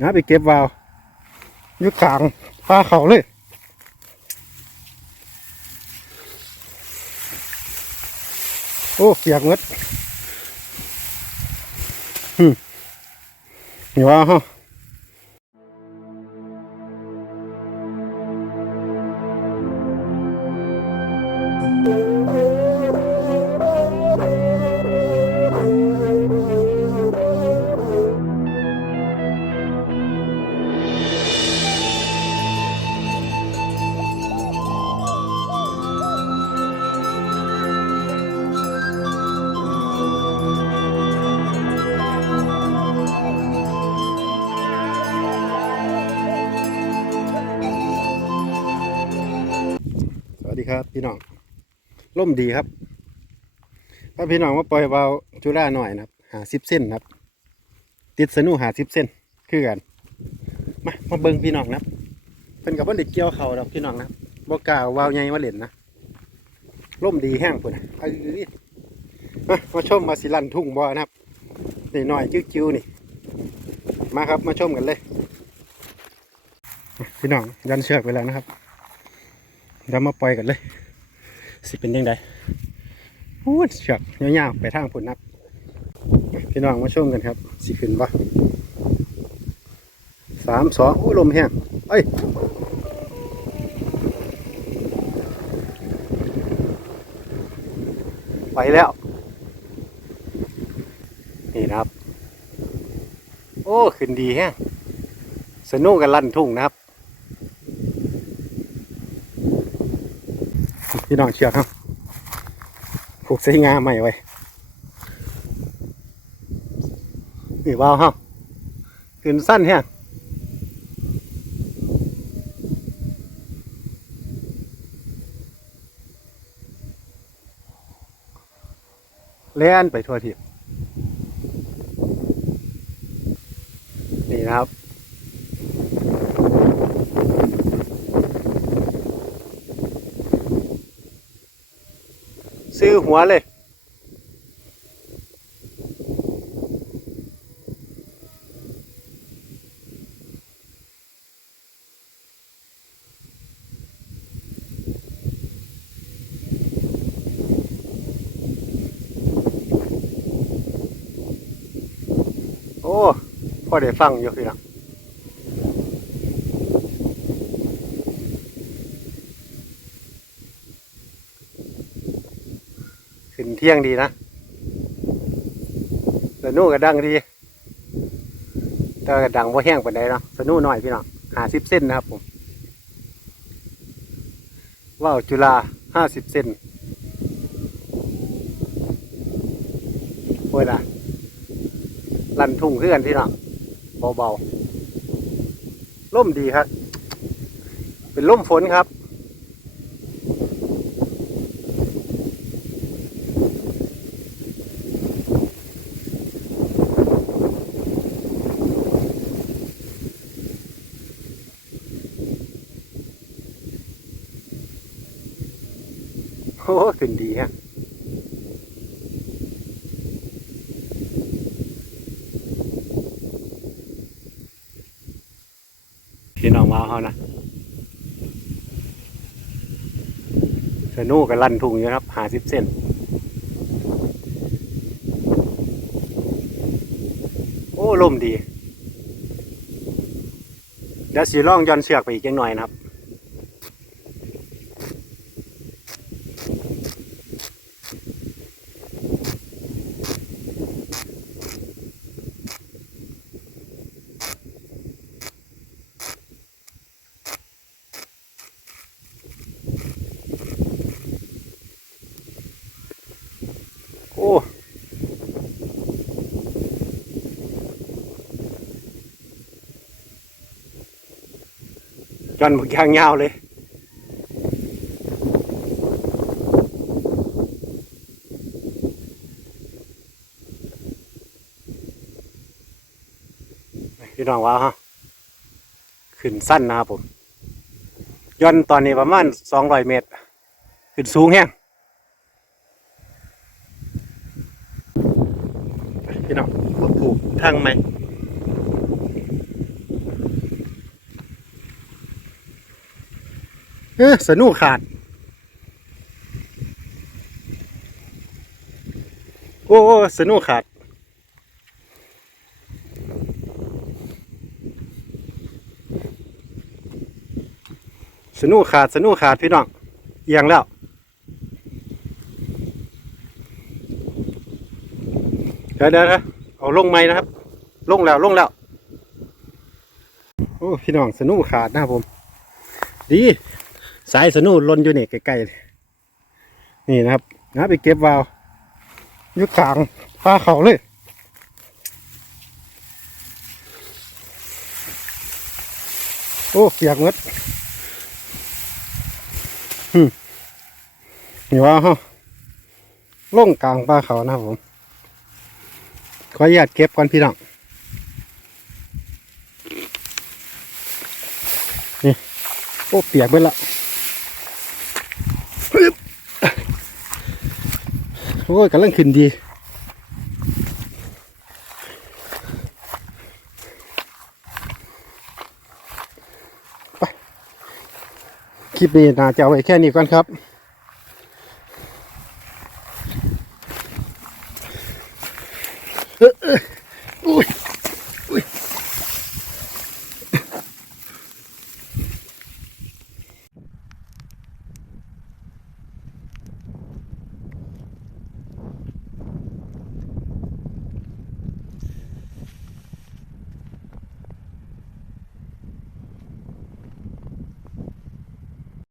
นะไปเก็บวาวอยุกลางปลาเขาเลยโอ้เปียกหมดอืมนี่ว่าฮะ ครับพี่น้องร่มดีครับถ้าพี่น้องมาปล่อยวาวจุฬาหน่อยนะครับหาสิบเส้นครับ ติดสนุหาสิบเส้นคือกันมามาเบิ่งพี่น้องนะครับเป็นกับว่าเด็กเกี่ยวเขาดอกพี่น้องนะบบ่กล้าววาวใหญ่มาเล่นนะร่มดีแห้งพุ่นน่ะเอ้ยมามาชมมาสิลันทุ่งบ่อนะครับนี่หน่อยจิ้วๆนี่ มาครับมาชมกันเลย พี่น้องยันเชือกไปแล้วนะครับ เดี๋ยวมาปล่อยกันเลย สิเป็นยังไงพูดเชือกยาวๆไปทางผลนับพี่น้องมาชมกันครับ สิขึ้นบ่สามสองโอ้ลมแห้งเอ้ยไปแล้ว นี่นะครับ โอ้ ขึ้นดีแฮงสนุกกันลั่นทุ่งนะครับ พี่น้องเชือกครับผูกใส่งาใหม่ไว้นี่ว่าวครับขึ้นสั้นแฮงเล่นไปทั่วทิศนี่นะครับ ซื้อหัวเลย โอ้พ่อได้ฟังอยู่พี่น้อง ขึ้นเที่ยงดีนะสนุกก็ดังดีแต่ก็ดังว่าแห้งปานใดเนาะสนุกหน่อยพี่น้องหาสิบเส้นนะครับผมว่าวจุฬาห้าสิบเส้นโอ้ยนะลันทุ่งเพื่อนพี่น้องเบาๆล่มดีครับ เป็นล่มฝนครับ ขึ้นดีฮะพี่น้องมาเขานะสนุกกับลั่นทุ่งอยู่ครับหาสิบเส้นโอ้ลมดี เดี๋ยวสีร่องย้อนเสือกไปอีกจังหน่อยนะครับ โอ้ จอนบักยางยาวเลยพี่น้องว่าฮะขึ้นสั้นนะครับผมย่อนตอนนี้ประมาณสองร้อยเมตร ขึ้นสูงแห้งพี่น้องผูกทางไหม เออสนุกขาดโอ้โอ้สนุกขาดสนุกขาดสนุกขาดพี่น้องเอียงแล้วเดี๋ยวเดี๋ยวเดี๋ยวเอาลงไหมนะครับ ลงแล้วลงแล้ว โอ้ พี่น้องสนุกขาดนะครับผม ดี สายสนุลนอยู่นี่ใกล้ๆนี่นะครับนะไปเก็บวาวยุกลางป้าเขาเลยโอ้เปียกหมดหึนี่ว่าเฮาลงกลางป้าเขานะครับผมขออนุญาตเก็บก่อนพี่น้องนี่โอ้เปียกไปละฮึบ โอ้ยกำลังขึ้นดีไปคลิปนี้น่าจะเอาไว้แค่นี้ก่อนครับเออ